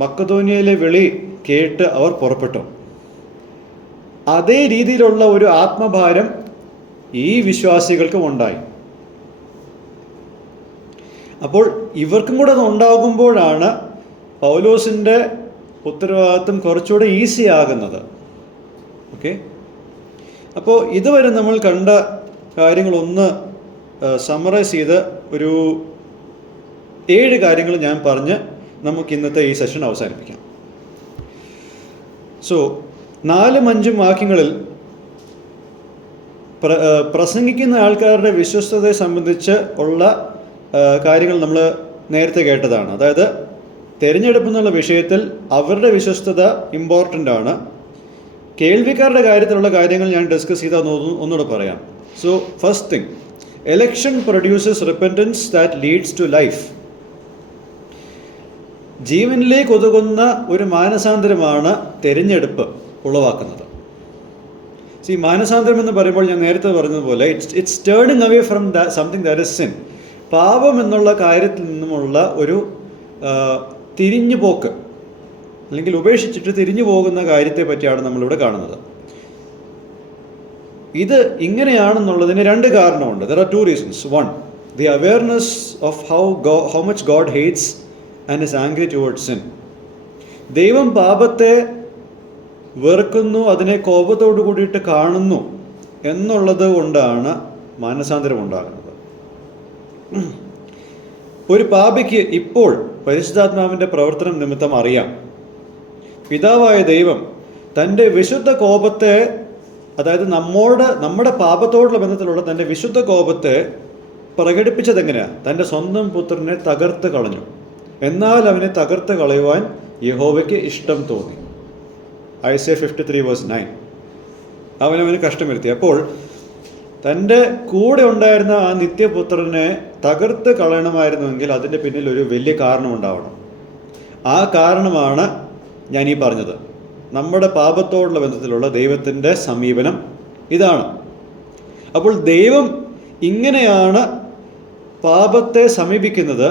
മക്കദോന്യയിലെ വിളി കേട്ട് അവർ പുറപ്പെട്ടു, അതേ രീതിയിലുള്ള ഒരു ആത്മഭാരം ഈ വിശ്വാസികൾക്കും ഉണ്ടായി. അപ്പോൾ ഇവർക്കും കൂടെ അത് ഉണ്ടാകുമ്പോഴാണ് പൗലോസിൻ്റെ ഉത്തരവാദിത്വം കുറച്ചുകൂടെ ഈസി ആകുന്നത്. ഓക്കെ, അപ്പോൾ ഇതുവരെ നമ്മൾ കണ്ട കാര്യങ്ങളൊന്ന് സമ്മറൈസ് ചെയ്ത് ഒരു 7 കാര്യങ്ങൾ ഞാൻ പറഞ്ഞ് നമുക്ക് ഇന്നത്തെ ഈ സെഷൻ അവസാനിപ്പിക്കാം. സോ 4-5 വാക്യങ്ങളിൽ പ്രസംഗിക്കുന്ന ആൾക്കാരുടെ വിശ്വസ്തതയെ സംബന്ധിച്ച് ഉള്ള കാര്യങ്ങൾ നമ്മൾ നേരത്തെ കേട്ടതാണ്. അതായത് തിരഞ്ഞെടുപ്പ് എന്നുള്ള വിഷയത്തിൽ അവരുടെ വിശ്വസ്തത ഇമ്പോർട്ടൻ്റ് ആണ്. കേൾവിക്കാരുടെ കാര്യത്തിലുള്ള കാര്യങ്ങൾ ഞാൻ ഡിസ്കസ് ചെയ്താൽ ഒന്നുകൂടെ പറയാം. So first thing, election produces repentance that leads to life. ജീവനിലേക്ക് ഒതുങ്ങുന്ന ഒരു മാനസാന്തരമാണ് തിരഞ്ഞെടുപ്പ് ഉളവാക്കുന്നത്. മാനസാന്തരം എന്ന് പറയുമ്പോൾ ഞാൻ നേരത്തെ പറഞ്ഞതുപോലെ it's turning away from something that is sin. പാപം എന്നുള്ള കാര്യത്തിൽ നിന്നുമുള്ള ഒരു തിരിഞ്ഞുപോക്ക്, അല്ലെങ്കിൽ ഉപേക്ഷിച്ചിട്ട് തിരിഞ്ഞു പോകുന്ന കാര്യത്തെ പറ്റിയാണ് നമ്മളിവിടെ കാണുന്നത്. ഇത് ഇങ്ങനെയാണെന്നുള്ളതിന് 2 കാരണമുണ്ട്. There are 2 reasons. 1, the awareness of how much God hates and is angry towards sin. ദൈവം പാപത്തെ വെറുക്കുന്നു, അതിനെ കോപത്തോടു കൂടിയിട്ട് കാണുന്നു എന്നുള്ളത് കൊണ്ടാണ് മാനസാന്തരം ഉണ്ടാകുന്നത്. ഒരു പാപിക്ക് ഇപ്പോൾ പരിശുദ്ധാത്മാവിൻ്റെ പ്രവർത്തനം നിമിത്തം അറിയാം, പിതാവായ ദൈവം തൻ്റെ വിശുദ്ധ കോപത്തെ, അതായത് നമ്മുടെ പാപത്തോടുള്ള ബന്ധത്തിലുള്ള തൻ്റെ വിശുദ്ധ കോപത്തെ പ്രകടിപ്പിച്ചത് എങ്ങനെയാണ്? തൻ്റെ സ്വന്തം പുത്രനെ തകർത്ത് കളഞ്ഞു. എന്നാൽ അവനെ തകർത്ത് കളയുവാൻ യഹോവയ്ക്ക് ഇഷ്ടം തോന്നി. ഐസയ 53:9. അവനവന് കഷ്ടം വരുത്തി. അപ്പോൾ തൻ്റെ കൂടെ ഉണ്ടായിരുന്ന ആ നിത്യപുത്രനെ തകർത്ത് കളയണമായിരുന്നുവെങ്കിൽ അതിൻ്റെ പിന്നിൽ ഒരു വലിയ കാരണമുണ്ടാവണം. ആ കാരണമാണ് ഞാൻ ഈ പറഞ്ഞത്. നമ്മുടെ പാപത്തോടുള്ള ബന്ധത്തിലുള്ള ദൈവത്തിൻ്റെ സമീപനം ഇതാണ്. അപ്പോൾ ദൈവം ഇങ്ങനെയാണ് പാപത്തെ സമീപിക്കുന്നത്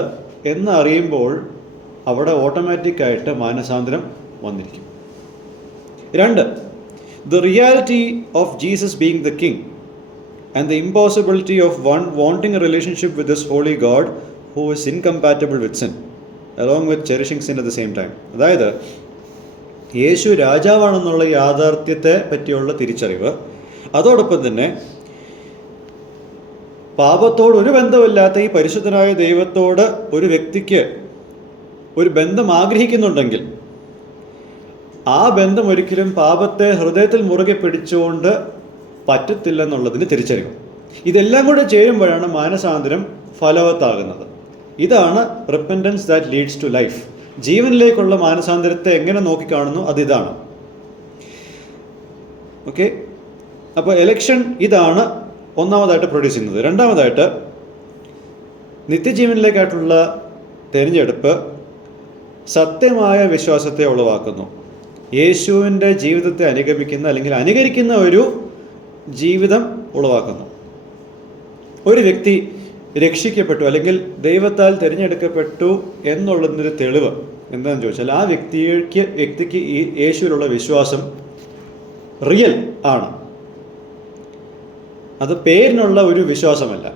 എന്നറിയുമ്പോൾ അവിടെ ഓട്ടോമാറ്റിക്കായിട്ട് മാനസാന്തരം വന്നിരിക്കും. 2, the reality of Jesus being the King and the impossibility of one wanting a relationship with this holy God who is incompatible with sin, along with cherishing sin at the same time. അതായത് യേശു രാജാവാണെന്നുള്ള യാഥാർത്ഥ്യത്തെ പറ്റിയുള്ള തിരിച്ചറിവ്, അതോടൊപ്പം തന്നെ പാപത്തോട് ഒരു ബന്ധമില്ലാത്ത ഈ പരിശുദ്ധനായ ദൈവത്തോട് ഒരു വ്യക്തിക്ക് ഒരു ബന്ധം ആഗ്രഹിക്കുന്നുണ്ടെങ്കിൽ ആ ബന്ധം ഒരിക്കലും പാപത്തെ ഹൃദയത്തിൽ മുറുകെ പിടിച്ചുകൊണ്ട് പറ്റത്തില്ലെന്നുള്ളതിന് തിരിച്ചറിവ്. ഇതെല്ലാം കൂടെ ചെയ്യുമ്പോഴാണ് മാനസാന്തരം ഫലവത്താകുന്നത്. ഇതാണ് repentance that leads to life. ജീവനിലേക്കുള്ള മാനസാന്തരത്തെ എങ്ങനെ നോക്കിക്കാണുന്നു അതിതാണ്. ഓക്കെ, അപ്പോൾ എലക്ഷൻ ഇതാണ് ഒന്നാമതായിട്ട് പ്രൊഡ്യൂസ് ചെയ്യുന്നത്. രണ്ടാമതായിട്ട് നിത്യജീവനിലേക്കായിട്ടുള്ള തിരഞ്ഞെടുപ്പ് സത്യമായ വിശ്വാസത്തെ ഉളവാക്കുന്നു. യേശുവിൻ്റെ ജീവിതത്തെ അനുഗമിക്കുന്ന അല്ലെങ്കിൽ അനുകരിക്കുന്ന ഒരു ജീവിതം ഉളവാക്കുന്നു. ഒരു വ്യക്തി രക്ഷിക്കപ്പെട്ടു അല്ലെങ്കിൽ ദൈവത്താൽ തിരഞ്ഞെടുക്കപ്പെട്ടു എന്നുള്ളതിൻ്റെ തെളിവ് എന്താണെന്ന് ചോദിച്ചാൽ ആ വ്യക്തിക്ക് ഈ യേശുവിലുള്ള വിശ്വാസം റിയൽ ആണ്. അത് പേരിനുള്ള ഒരു വിശ്വാസമല്ല,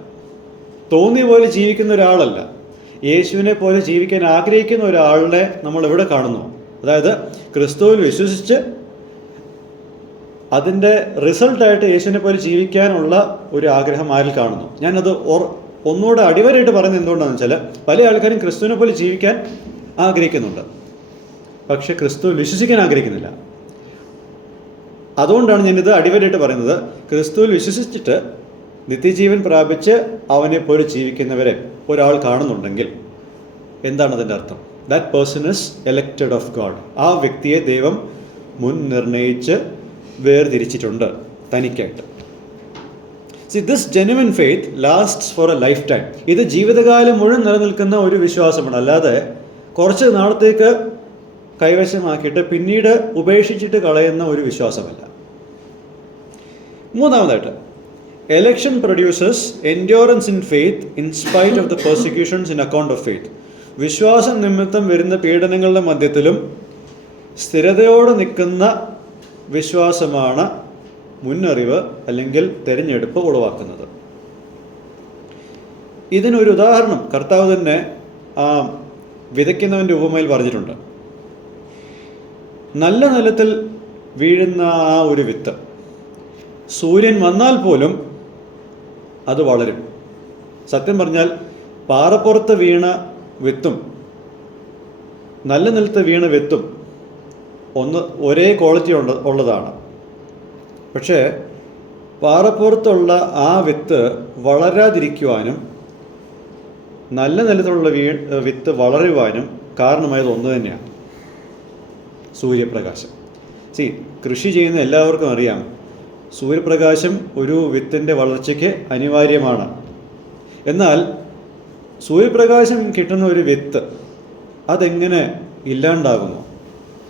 തോന്നിയ പോലെ ജീവിക്കുന്ന ഒരാളല്ല. യേശുവിനെ പോലെ ജീവിക്കാൻ ആഗ്രഹിക്കുന്ന ഒരാളിനെ നമ്മൾ ഇവിടെ കാണുന്നു. അതായത് ക്രിസ്തുവിൽ വിശ്വസിച്ച് അതിൻ്റെ റിസൾട്ടായിട്ട് യേശുവിനെ പോലെ ജീവിക്കാനുള്ള ഒരു ആഗ്രഹം ആരിൽ കാണുന്നു. ഞാനത് ഒന്നുകൂടെ അടിവരായിട്ട് പറയുന്നത് എന്തുകൊണ്ടാണെന്ന് വെച്ചാൽ പല ആൾക്കാരും ക്രിസ്തുവിനെ പോലെ ജീവിക്കാൻ ആഗ്രഹിക്കുന്നുണ്ട്, പക്ഷെ ക്രിസ്തുവിൽ വിശ്വസിക്കാൻ ആഗ്രഹിക്കുന്നില്ല. അതുകൊണ്ടാണ് ഞാനിത് അടിവരായിട്ട് പറയുന്നത്. ക്രിസ്തുവിൽ വിശ്വസിച്ചിട്ട് നിത്യജീവൻ പ്രാപിച്ച് അവനെ പോലെ ജീവിക്കുന്നവരെ ഒരാൾ കാണുന്നുണ്ടെങ്കിൽ എന്താണ് അതിൻ്റെ അർത്ഥം? That person is elected of God. ആ വ്യക്തിയെ ദൈവം മുൻ നിർണയിച്ച് വേർതിരിച്ചിട്ടുണ്ട് തനിക്കായിട്ട്. This genuine faith lasts for a lifetime. ഇത് ജീവിതകാലം മുഴുവൻ നിലനിൽക്കുന്ന ഒരു വിശ്വാസമാണ്, അല്ലാതെ കുറച്ച് നാളത്തേക്ക് കൈവശമാക്കിയിട്ട് പിന്നീട് ഉപേക്ഷിച്ചിട്ട് കളയുന്ന ഒരു വിശ്വാസമല്ല. മൂന്നാമതായിട്ട്, election produces endurance in faith in spite of the persecutions in account of faith. വിശ്വാസം നിമിത്തം വരുന്ന പീഡനങ്ങളുടെ മധ്യത്തിലും സ്ഥിരതയോടെ നിൽക്കുന്ന വിശ്വാസമാണ് മുന്നറിവ് അല്ലെങ്കിൽ തിരഞ്ഞെടുപ്പ് ഉളവാക്കുന്നത്. ഇതിനൊരു ഉദാഹരണം കർത്താവ് തന്നെ ആ വിതയ്ക്കുന്നവൻ്റെ ഉപമയിൽ പറഞ്ഞിട്ടുണ്ട്. നല്ല നിലത്തിൽ വീഴുന്ന ആ ഒരു വിത്ത് സൂര്യൻ വന്നാൽ പോലും അത് വളരും. സത്യം പറഞ്ഞാൽ പാറപ്പുറത്ത് വീണ വിത്തും നല്ല നിലത്ത് വീണ വിത്തും ഒരേ ക്വാളിറ്റി ഉള്ളതാണ്. പക്ഷേ പാറപ്പുറത്തുള്ള ആ വിത്ത് വളരാതിരിക്കുവാനും നല്ല നിലത്തുള്ള വിത്ത് വളരുവാനും കാരണമായത് ഒന്ന് തന്നെയാണ്: സൂര്യപ്രകാശം. കൃഷി ചെയ്യുന്ന എല്ലാവർക്കും അറിയാം, സൂര്യപ്രകാശം ഒരു വിത്തിൻ്റെ വളർച്ചയ്ക്ക് അനിവാര്യമാണ്. എന്നാൽ സൂര്യപ്രകാശം കിട്ടുന്ന ഒരു വിത്ത് അതെങ്ങനെ ഇല്ലാണ്ടാകുന്നു?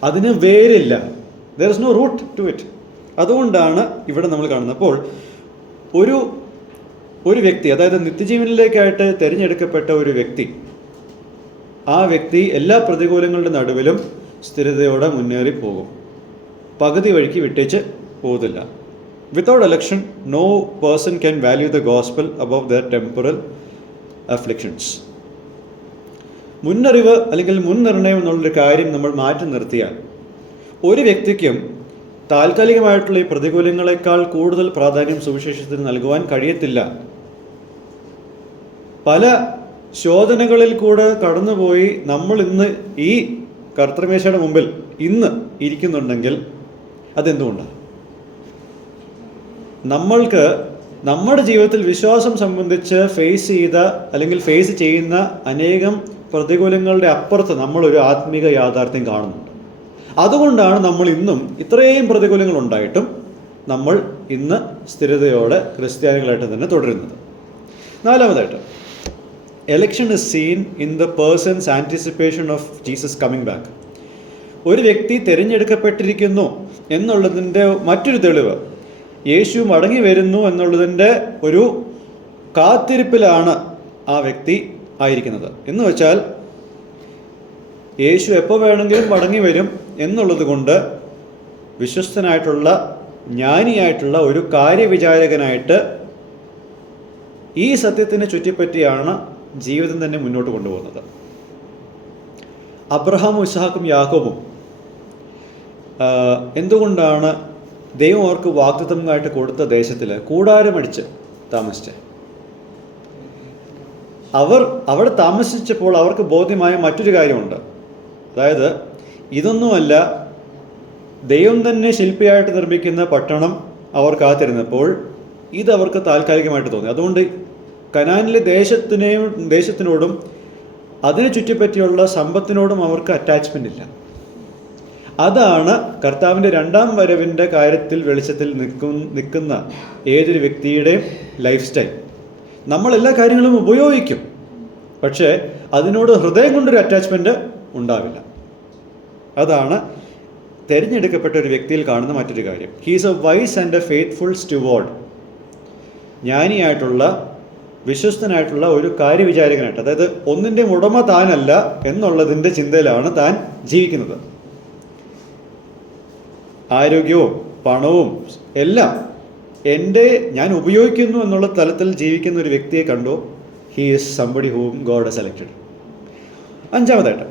അതിന് വേരില്ല. There is no root to it. അതുകൊണ്ടാണ് ഇവിടെ നമ്മൾ കാണുന്നത്. അപ്പോൾ ഒരു വ്യക്തി, അതായത് നിത്യജീവനിലേക്കായിട്ട് തിരഞ്ഞെടുക്കപ്പെട്ട ഒരു വ്യക്തി, ആ വ്യക്തി എല്ലാ പ്രതികൂലങ്ങളുടെ നടുവിലും സ്ഥിരതയോടെ മുന്നേറി പോകും. പകുതി വഴിക്ക് വിട്ടേച്ച് പോകുന്നില്ല. Without election no person can value the gospel above their temporal afflictions. മുന്നറിവ് അല്ലെങ്കിൽ മുൻനിർണയം എന്നുള്ളൊരു കാര്യം നമ്മൾ മാറ്റി നിർത്തിയാൽ ഒരു വ്യക്തിക്കും താൽക്കാലികമായിട്ടുള്ള ഈ പ്രതികൂലങ്ങളെക്കാൾ കൂടുതൽ പ്രാധാന്യം സുവിശേഷത്തിന് നൽകുവാൻ കഴിയത്തില്ല. പല ശോധനകളിൽ കൂടെ കടന്നുപോയി നമ്മൾ ഇന്ന് ഈ കർത്തൃമേശയുടെ മുമ്പിൽ ഇന്ന് ഇരിക്കുന്നുണ്ടെങ്കിൽ അതെന്തുകൊണ്ടാണ്? നമ്മൾക്ക് നമ്മുടെ ജീവിതത്തിൽ വിശ്വാസം സംബന്ധിച്ച് ഫേസ് ചെയ്യുന്ന അനേകം പ്രതികൂലങ്ങളുടെ അപ്പുറത്ത് നമ്മളൊരു ആത്മീക യാഥാർത്ഥ്യം കാണുന്നുണ്ട്. അതുകൊണ്ടാണ് നമ്മൾ ഇന്നും ഇത്രയും പ്രതികൂലങ്ങൾ ഉണ്ടായിട്ടും നമ്മൾ ഇന്ന് സ്ഥിരതയോടെ ക്രിസ്ത്യാനികളായിട്ട് തന്നെ തുടരുന്നത്. നാലാമതായിട്ട്, election is seen in the person's anticipation of Jesus coming back. ഒരു വ്യക്തി തിരഞ്ഞെടുക്കപ്പെട്ടിരിക്കുന്നു എന്നുള്ളതിൻ്റെ മറ്റൊരു തെളിവ് യേശു മടങ്ങി വരുന്നു എന്നുള്ളതിൻ്റെ ഒരു കാത്തിരിപ്പിലാണ് ആ വ്യക്തി ആയിരിക്കുന്നത്. എന്ന് വെച്ചാൽ യേശു എപ്പോൾ വേണമെങ്കിലും മടങ്ങി വരും എന്നുള്ളത് കൊണ്ട് വിശ്വസ്തനായിട്ടുള്ള ജ്ഞാനിയായിട്ടുള്ള ഒരു കാര്യവിചാരകനായിട്ട് ഈ സത്യത്തിനെ ചുറ്റിപ്പറ്റിയാണ് ജീവിതം തന്നെ മുന്നോട്ട് കൊണ്ടുപോകുന്നത്. അബ്രഹാമും ഇസ്ഹാക്കും യാക്കോബും എന്തുകൊണ്ടാണ് ദൈവം അവർക്ക് വാഗ്ദത്തമായിട്ട് കൊടുത്ത ദേശത്തിൽ കൂടാരമടിച്ച് താമസിച്ചത്? അവിടെ താമസിച്ചപ്പോൾ അവർക്ക് ബോധ്യമായ മറ്റൊരു കാര്യമുണ്ട്. അതായത് ഇതൊന്നുമല്ല ദൈവം തന്നെ ശില്പിയായിട്ട് നിർമ്മിക്കുന്ന പട്ടണം അവർ കാത്തിരുന്നപ്പോൾ ഇതവർക്ക് താൽക്കാലികമായിട്ട് തോന്നി. അതുകൊണ്ട് കനാനിലെ ദേശത്തിനോടും അതിനെ ചുറ്റിപ്പറ്റിയുള്ള സമ്പത്തിനോടും അവർക്ക് അറ്റാച്ച്മെൻ്റ് ഇല്ല. അതാണ് കർത്താവിൻ്റെ രണ്ടാം വരവിൻ്റെ കാര്യത്തിൽ വെളിച്ചത്തിൽ നിൽക്കുന്ന ഏതൊരു വ്യക്തിയുടെയും ലൈഫ് സ്റ്റൈൽ. നമ്മളെല്ലാ കാര്യങ്ങളും ഉപയോഗിക്കും, പക്ഷേ അതിനോട് ഹൃദയം കൊണ്ടൊരു അറ്റാച്ച്മെൻറ്റ് ഉണ്ടാവില്ല. അതാണ് തിരഞ്ഞെടുക്കപ്പെട്ട ഒരു വ്യക്തിയിൽ കാണുന്ന മറ്റൊരു കാര്യം. He's a wise and a faithful steward. ജ്ഞാനിയായിട്ടുള്ള വിശ്വസ്തനായിട്ടുള്ള ഒരു കാര്യവിചാരകനായിട്ട്, അതായത് ഒന്നിൻ്റെ ഉടമ താനല്ല എന്നുള്ളതിൻ്റെ ചിന്തയിലാണ് താൻ ജീവിക്കുന്നത്. ആരോഗ്യവും പണവും എല്ലാം ഞാൻ ഉപയോഗിക്കുന്നു എന്നുള്ള തലത്തിൽ ജീവിക്കുന്ന ഒരു വ്യക്തിയെ കണ്ടു. He is somebody whom God has selected. അഞ്ചാമതായിട്ട്,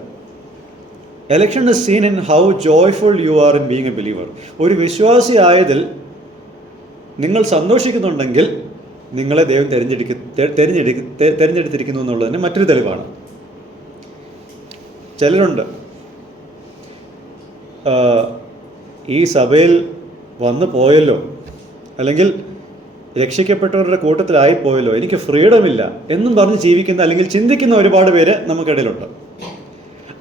election is seen in how joyful you are in being a believer. ഒരു വിശ്വാസി ആയതിൽ നിങ്ങൾ സന്തോഷിക്കുന്നുണ്ടെങ്കിൽ നിങ്ങളെ ദൈവം തിരഞ്ഞെടുത്തിരിക്കുന്നു എന്നുള്ളതിന് മറ്റൊരു തെളിവാണ്. ചിലരുണ്ട് ഈ സഭയിൽ വന്നു പോയല്ലോ, അല്ലെങ്കിൽ രക്ഷിക്കപ്പെട്ടവരുടെ കൂട്ടത്തിലായിപ്പോയല്ലോ, എനിക്ക് ഫ്രീഡമില്ല എന്നും പറഞ്ഞ് ജീവിക്കുന്ന അല്ലെങ്കിൽ ചിന്തിക്കുന്ന ഒരുപാട് പേര് നമുക്കിടയിലുണ്ട്.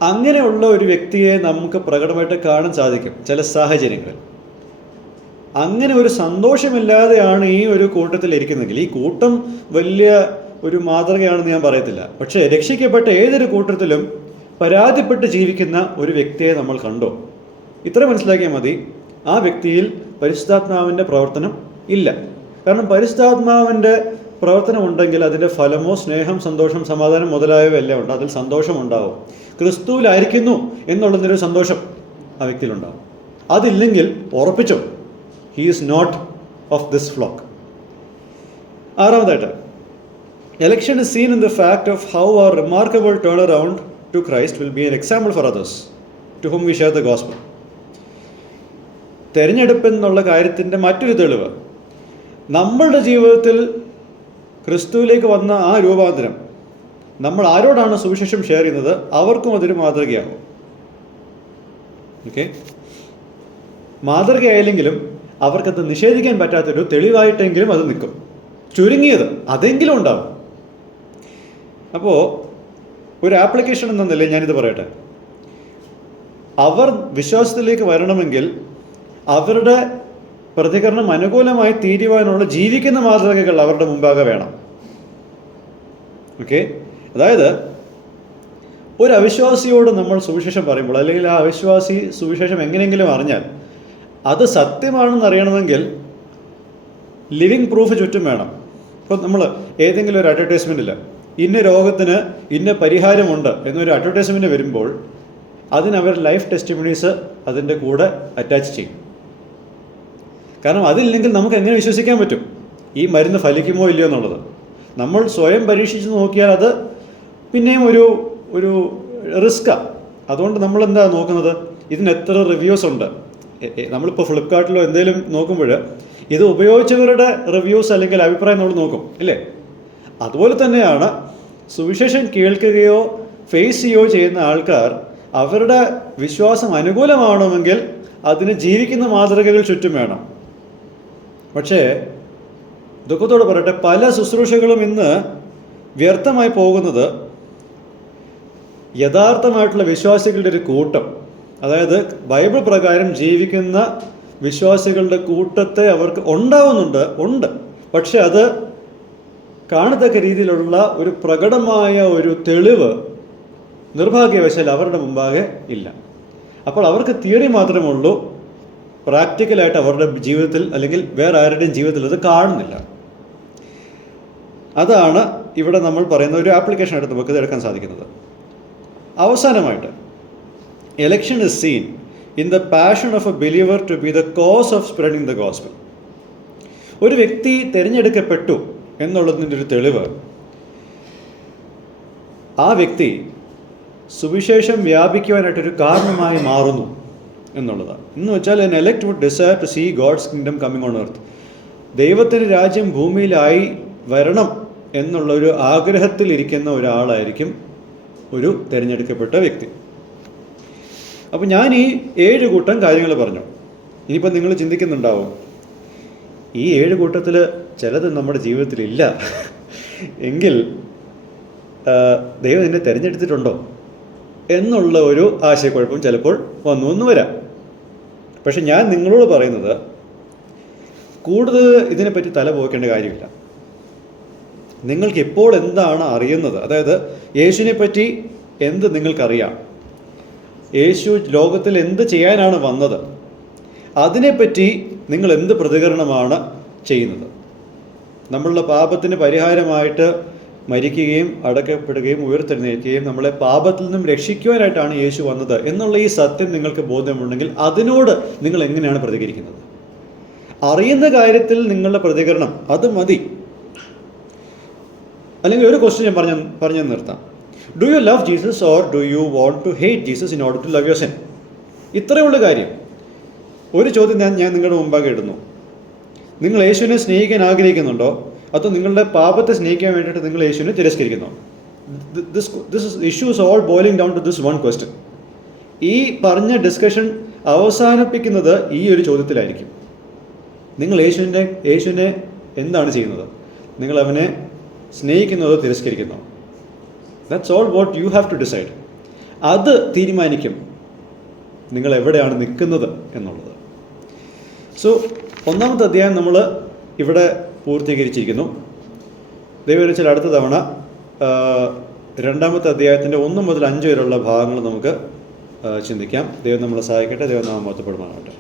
അങ്ങനെയുള്ള ഒരു വ്യക്തിയെ നമുക്ക് പ്രകടമായിട്ട് കാണാൻ സാധിക്കും ചില സാഹചര്യങ്ങളിൽ. അങ്ങനെ ഒരു സന്തോഷമില്ലാതെയാണ് ഈ ഒരു കൂട്ടത്തിൽ ഇരിക്കുന്നതെങ്കിൽ, ഈ കൂട്ടം വലിയ ഒരു മാതൃകയാണെന്ന് ഞാൻ പറയത്തില്ല, പക്ഷേ രക്ഷിക്കപ്പെട്ട ഏതൊരു കൂട്ടത്തിലും പരാതിപ്പെട്ട് ജീവിക്കുന്ന ഒരു വ്യക്തിയെ നമ്മൾ കണ്ടോ? ഇത്ര മനസ്സിലാക്കിയാൽ മതി, ആ വ്യക്തിയിൽ പരിശുദ്ധാത്മാവിൻ്റെ പ്രവർത്തനം ഇല്ല. കാരണം പരിശുദ്ധാത്മാവിൻ്റെ പ്രവർത്തനം ഉണ്ടെങ്കിൽ അതിൻ്റെ ഫലമോ സ്നേഹം, സന്തോഷം, സമാധാനം മുതലായവ എല്ലാം ഉണ്ട്. അതിൽ സന്തോഷമുണ്ടാവും. ക്രിസ്തുവിലായിരിക്കുന്നു എന്നുള്ളതിൻ്റെ സന്തോഷം ആ വ്യക്തിയിലുണ്ടാവും. അതില്ലെങ്കിൽ ഉറപ്പിച്ചോ, he is not of this flock. ആറാമതായിട്ട്, election is seen in the fact of how our remarkable turn around to Christ will be an example for others to whom we share the gospel. തെരഞ്ഞെടുപ്പ് എന്നുള്ള കാര്യത്തിൻ്റെ മറ്റൊരു തെളിവ്, നമ്മളുടെ ജീവിതത്തിൽ ക്രിസ്തുവിലേക്ക് വന്ന ആ രൂപാന്തരം നമ്മൾ ആരോടാണ് സുവിശേഷം ഷെയർ ചെയ്യുന്നത് അവർക്കും അതൊരു മാതൃകയാകും. ഓക്കെ, മാതൃകയായില്ലെങ്കിലും അവർക്കത് നിഷേധിക്കാൻ പറ്റാത്തൊരു തെളിവായിട്ടെങ്കിലും അത് നിൽക്കും. ചുരുങ്ങിയത് അതെങ്കിലും ഉണ്ടാവും. അപ്പോൾ ഒരു ആപ്ലിക്കേഷൻ എന്ന നിലയിൽ ഞാനിത് പറയട്ടെ. അവർ വിശ്വാസത്തിലേക്ക് വരണമെങ്കിൽ അവരുടെ പ്രതികരണം അനുകൂലമായി തീരുവാനുള്ള ജീവിക്കുന്ന മാതൃകകൾ അവരുടെ മുമ്പാകെ വേണം. ഓക്കെ, അതായത് ഒരു അവിശ്വാസിയോട് നമ്മൾ സുവിശേഷം പറയുമ്പോൾ, അല്ലെങ്കിൽ ആ അവിശ്വാസി സുവിശേഷം എങ്ങനെയെങ്കിലും അറിഞ്ഞാൽ അത് സത്യമാണെന്ന് അറിയണമെങ്കിൽ ലിവിങ് പ്രൂഫ് ചുറ്റും വേണം. ഇപ്പോൾ നമ്മൾ ഏതെങ്കിലും ഒരു അഡ്വർടൈസ്മെൻറ്റിൽ ഇന്ന രോഗത്തിന് ഇന്ന പരിഹാരമുണ്ട് എന്നൊരു അഡ്വർടൈസ്മെൻറ്റ് വരുമ്പോൾ അതിനവർ ലൈഫ് ടെസ്റ്റിമണീസ് അതിൻ്റെ കൂടെ അറ്റാച്ച് ചെയ്യും. കാരണം അതില്ലെങ്കിൽ നമുക്ക് എങ്ങനെ വിശ്വസിക്കാൻ പറ്റും ഈ മരുന്ന് ഫലിക്കുമോ ഇല്ലയോ എന്നുള്ളത്? നമ്മൾ സ്വയം പരീക്ഷിച്ച് നോക്കിയാൽ അത് പിന്നെയും ഒരു റിസ്ക്കാണ്. അതുകൊണ്ട് നമ്മൾ എന്താ നോക്കുന്നത്, ഇതിന് എത്ര റിവ്യൂസ് ഉണ്ട്. നമ്മളിപ്പോൾ ഫ്ലിപ്കാർട്ടിലോ എന്തെങ്കിലും നോക്കുമ്പോൾ ഇത് ഉപയോഗിച്ചവരുടെ റിവ്യൂസ് അല്ലെങ്കിൽ അഭിപ്രായം നമ്മൾ നോക്കും, ഇല്ലേ? അതുപോലെ തന്നെയാണ് സുവിശേഷം കേൾക്കുകയോ ഫേസ് ചെയ്യുകയോ ചെയ്യുന്ന ആൾക്കാർ അവരുടെ വിശ്വാസം അനുകൂലമാവണമെങ്കിൽ അതിന് ജീവിക്കുന്ന മാതൃകകൾ ചുറ്റും വേണം. പക്ഷേ ദുഃഖത്തോടെ പറയട്ടെ, പല ശുശ്രൂഷകളും ഇന്ന് വ്യർത്ഥമായി പോകുന്നത് യഥാർത്ഥമായിട്ടുള്ള വിശ്വാസികളുടെ ഒരു കൂട്ടം, അതായത് ബൈബിൾ പ്രകാരം ജീവിക്കുന്ന വിശ്വാസികളുടെ കൂട്ടത്തെ അവർക്ക് ഉണ്ട്. പക്ഷെ അത് കാണത്തക്ക രീതിയിലുള്ള ഒരു പ്രകടമായ ഒരു തെളിവ് നിർഭാഗ്യവശാൽ അവരുടെ മുമ്പാകെ ഇല്ല. അപ്പോൾ അവർക്ക് തിയറി മാത്രമേ ഉള്ളൂ, പ്രാക്ടിക്കലായിട്ട് അവരുടെ ജീവിതത്തിൽ അല്ലെങ്കിൽ വേറെ ആരുടെയും ജീവിതത്തിൽ അത് കാണുന്നില്ല. അതാണ് ഇവിടെ നമ്മൾ പറയുന്ന ഒരു ആപ്ലിക്കേഷൻ ആയിട്ട് നമുക്ക് ഇത് എടുക്കാൻ സാധിക്കുന്നത്. അവസാനമായിട്ട്, election is seen in the passion of a believer to be the cause of spreading the gospel. ഒരു വ്യക്തി തിരഞ്ഞെടുക്കപ്പെട്ടു എന്നുള്ളതിൻ്റെ ഒരു തെളിവ് ആ വ്യക്തി സുവിശേഷം വ്യാപിക്കുവാനായിട്ടൊരു കാരണമായി മാറുന്നു എന്നുള്ളതാണ്. എന്ന് വെച്ചാൽ an elect would desire to see God's kingdom coming on earth. ദൈവത്തിൻ്റെ രാജ്യം ഭൂമിയിലായി വരണം എന്നുള്ളൊരു ആഗ്രഹത്തിൽ ഇരിക്കുന്ന ഒരാളായിരിക്കും ഒരു തിരഞ്ഞെടുക്കപ്പെട്ട വ്യക്തി. അപ്പോൾ ഞാൻ ഈ 7 കൂട്ടം കാര്യങ്ങൾ പറഞ്ഞു. ഇനിയിപ്പോൾ നിങ്ങൾ ചിന്തിക്കുന്നുണ്ടാവും, ഈ 7 കൂട്ടത്തിൽ ചിലത് നമ്മുടെ ജീവിതത്തിലില്ല എങ്കിൽ ദൈവം എന്നെ തിരഞ്ഞെടുത്തിട്ടുണ്ടോ എന്നുള്ള ഒരു ആശയക്കുഴപ്പം ചിലപ്പോൾ വന്നു എന്ന് വരാം. പക്ഷെ ഞാൻ നിങ്ങളോട് പറയുന്നത്, കൂടുതൽ ഇതിനെപ്പറ്റി തല പോക്കേണ്ട കാര്യമില്ല. നിങ്ങൾക്ക് ഇപ്പോൾ എന്താണ് അറിയുന്നത്, അതായത് യേശുവിനെ പറ്റി എന്ത് നിങ്ങൾക്കറിയാം, യേശു ലോകത്തിൽ എന്ത് ചെയ്യാനാണ് വന്നത്, അതിനെപ്പറ്റി നിങ്ങൾ എന്ത് പ്രതികരണമാണ് ചെയ്യുന്നത്? നമ്മളുടെ പാപത്തിന് പരിഹാരമായിട്ട് മരിക്കുകയും അടക്കപ്പെടുകയും ഉയർത്തെഴുന്നേൽക്കുകയും നമ്മളെ പാപത്തിൽ നിന്നും രക്ഷിക്കുവാനായിട്ടാണ് യേശു വന്നത് എന്നുള്ള ഈ സത്യം നിങ്ങൾക്ക് ബോധ്യമുണ്ടെങ്കിൽ അതിനോട് നിങ്ങൾ എങ്ങനെയാണ് പ്രതികരിക്കുന്നത്? അറിയുന്ന കാര്യത്തിൽ നിങ്ങളുടെ പ്രതികരണം അത് മതി. അല്ലെങ്കിൽ ഒരു ക്വസ്റ്റ്യൻ ഞാൻ പറഞ്ഞു നിർത്താം. Do you love Jesus or do you want to hate Jesus in order to love your sin? ഇത്രയുള്ള കാര്യം. ഒരു ചോദ്യം ഞാൻ നിങ്ങളുടെ മുമ്പാകെ ഇടുന്നു. നിങ്ങൾ യേശുവിനെ സ്നേഹിക്കാൻ ആഗ്രഹിക്കുന്നുണ്ടോ, അതോ നിങ്ങളുടെ പാപത്തെ സ്നേഹിക്കാൻ വേണ്ടിയിട്ട് നിങ്ങൾ യേശുവിനെ തിരസ്കരിക്കുന്നു? This issue is all boiling down to this one question. ഈ പറഞ്ഞ ഡിസ്കഷൻ അവസാനിപ്പിക്കുന്നത് ഈ ഒരു ചോദ്യത്തിലായിരിക്കും. നിങ്ങൾ യേശുവിനെ എന്താണ് ചെയ്യുന്നത്? നിങ്ങൾ അവനെ സ്നേഹിക്കുന്നതോ തിരസ്കരിക്കുന്നോ? That's all what you have to decide. അത് തീരുമാനിക്കും നിങ്ങൾ എവിടെയാണ് നിൽക്കുന്നത് എന്നുള്ളത്. സോ ഒന്നാമത്തെ അധ്യായം നമ്മൾ ഇവിടെ പൂർത്തീകരിച്ചിരിക്കുന്നു. ദൈവം വെച്ചാൽ അടുത്ത തവണ രണ്ടാമത്തെ അധ്യായത്തിൻ്റെ 1 മുതൽ 5 വരെയുള്ള ഭാഗങ്ങൾ നമുക്ക് ചിന്തിക്കാം. ദൈവം നമ്മളെ സഹായിക്കട്ടെ. ദൈവം നാമം മഹത്വപ്പെടുമാറാകട്ടെ.